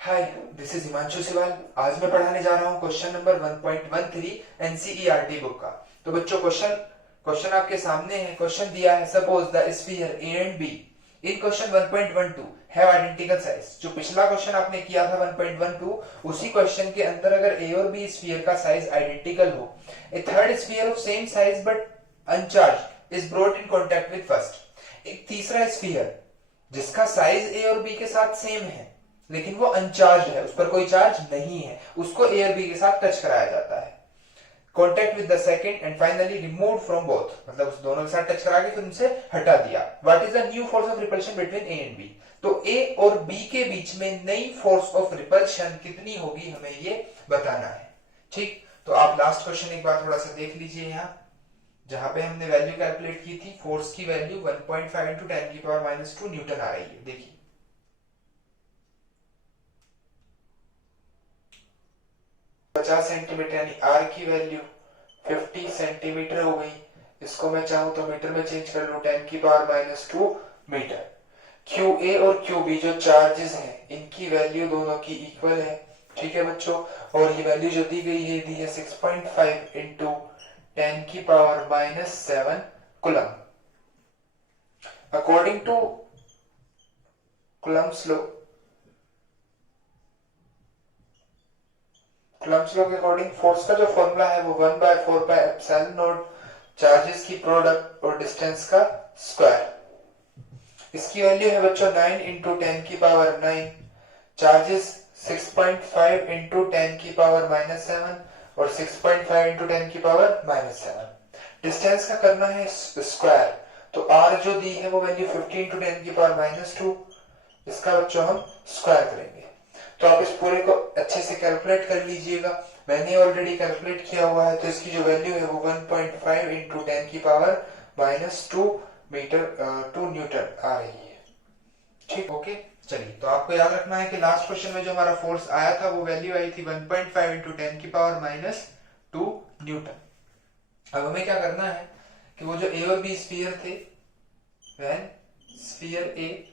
Hi, this is Himanshu Siwal. आज मैं पढ़ाने जा रहा हूँ क्वेश्चन नंबर 1.13 एनसीईआरटी बुक का। तो बच्चों क्वेश्चन क्वेश्चन आपके सामने है। क्वेश्चन दिया है, suppose the sphere A and be in question 1.12 have identical size. जो पिछला क्वेश्चन आपने किया था 1.12, उसी क्वेश्चन के अंदर अगर ए और बी स्फीयर का साइज आइडेंटिकल हो, a third sphere of same size but uncharged is brought in contact with first. एक तीसरा स्फीयर जिसका साइज ए और बी के साथ सेम है लेकिन वो अनचार्ज है, उस पर कोई चार्ज नहीं है, उसको ए और बी के साथ टच कराया जाता है। Contact with the second and finally remove from both, मतलब उस दोनों के साथ टच करा के फिर उनसे हटा दिया। What is the new force of repulsion between A and B? तो ए और बी के बीच में नई फोर्स ऑफ रिपल्शन कितनी होगी, हमें ये बताना है। ठीक, तो आप लास्ट क्वेश्चन एक बार थोड़ा सा देख लीजिए। यहाँ जहां पे हमने वैल्यू कैलकुलेट की थी, फोर्स की वैल्यू 1.5 इंटू 10 की पावर -2 न्यूटन आ रही है। देखिए 50 सेंटीमीटर यानी आर की वैल्यू 50 सेंटीमीटर हो गई। इसको मैं चाहूं तो मीटर में चेंज कर लूं, 10 की पावर -2 मीटर। क्यू ए और क्यू बी जो चार्जेस हैं, इनकी वैल्यू दोनों की इक्वल है। ठीक है बच्चों, और ये वैल्यू जो दी गई है, दी है 6.5 इंटू 10 की power -7 coulomb. According to Coulomb's law, Coulomb's law के अकॉर्डिंग फोर्स का जो फॉर्मूला है वो 1/4 पाई एप्सिलॉन नॉट चार्जेस की प्रोडक्ट और डिस्टेंस का स्क्वायर। इसकी वैल्यू है बच्चों 9 इंटू 10 की पावर 9, चार्जेस 6.5 इंटू 10 की पावर -7 और 6.5 इंटू 10 की पावर -7। डिस्टेंस का करना है स्क्वायर, तो आर जो दी है वो वैल्यू 50 इंटू 10 की पावर -2, इसका बच्चों हम स्क्वायर करेंगे। तो आप इस पूरे को अच्छे से कैलकुलेट कर लीजिएगा। मैंने ऑलरेडी कैलकुलेट किया हुआ है, तो इसकी जो वैल्यू है वो 1.5 इंटू 10 की पावर -2 मीटर 2 न्यूटन आ रही है। ठीक, ओके। चलिए, तो आपको याद रखना है कि लास्ट क्वेश्चन में जो हमारा फोर्स आया था वो वैल्यू आई थी 1.5 इंटू 10 की पावर -2 न्यूटन। अब हमें क्या करना है कि वो जो ए और बी स्फीयर थे, when sphere A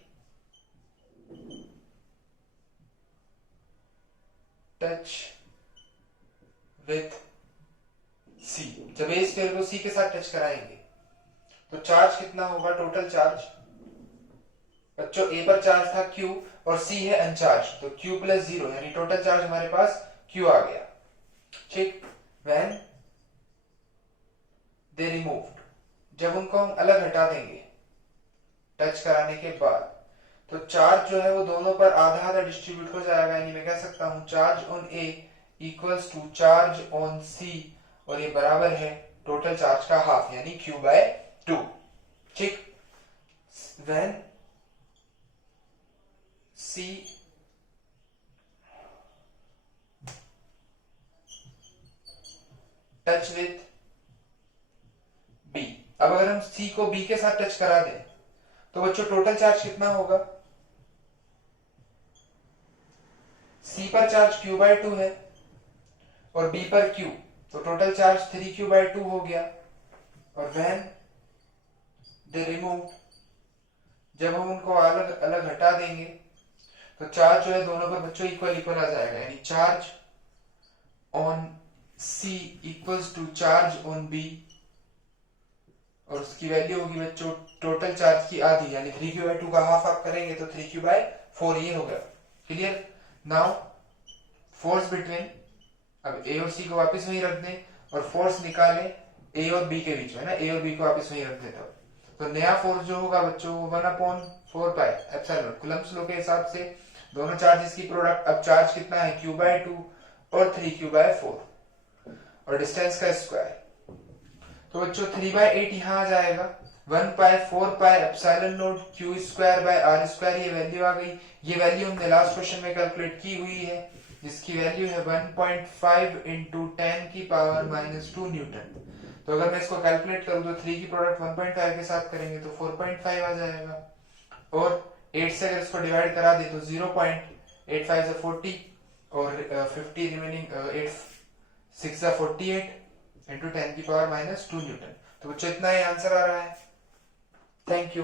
touch with C, जब ए स्फीयर को सी के साथ टच कराएंगे तो चार्ज कितना होगा, टोटल चार्ज। बच्चों ए पर चार्ज था Q और C है अनचार्ज, तो Q प्लस 0 यानी टोटल चार्ज हमारे पास Q आ गया। ठीक, व्हेन दे रिमूव्ड, जब उनको हम अलग हटा देंगे टच कराने के बाद, तो चार्ज जो है वो दोनों पर आधा आधा डिस्ट्रीब्यूट हो जाएगा। यानी मैं कह सकता हूं charge on A equals to charge on C, और ये बराबर है टोटल चार्ज का हाफ यानी Q/2। ठीक, when C touch with B, अब अगर हम C को B के साथ टच करा दें तो बच्चों टोटल चार्ज कितना होगा, C पर चार्ज Q/2 है और B पर Q, तो टोटल चार्ज 3Q/2 हो गया। और व्हेन दे रिमूव, जब हम उनको अलग अलग हटा देंगे तो चार्ज जो है दोनों पर बच्चों इक्वल इक्वल आ जाएगा। यानी charge on C equals to charge on B, और उसकी वैल्यू होगी बच्चों टोटल चार्ज की आधी, यानी 3Q/2 का हाफ आप करेंगे तो 3Q/4 ये होगा। क्लियर? नाउ फोर्स बिटवीन, अब ए और सी को वापस वहीं रख दें और फोर्स निकालें ए और बी के बीच में ना, ए और बी को वापस वहीं रख दें तो नया फोर्स जो होगा बच्चों 1/4 पाई एप्सिलॉन कूलम्ब्स लॉ के हिसाब से दोनों चार्जेस की प्रोडक्ट। अब चार्ज कितना है, Q/2 और 3Q/4 और डिस्टेंस का स्क्वायर, तो बच्चों 3/8 यहां आ जाएगा। 1/4 पाई एप्सिलॉन नॉट Q²/r², ये वैल्यू आ गई। ये वैल्यू हमने लास्ट क्वेश्चन में कैलकुलेट की हुई है, जिसकी वैल्यू है 1.5 इंटू 10 की पावर -2 न्यूटन। तो अगर मैं इसको कैलकुलेट करूं तो 3 की प्रोडक्ट 1.5 के साथ करेंगे तो 4.5 आ जाएगा, और 8 से अगर इसको डिवाइड करा दे तो 0.85 से 40 और 50 रिमेनिंग 8 6 से 48 इंटू 10 की पावर -2 न्यूटन। तो बच्चों इतना ही आंसर आ रहा है। Thank you.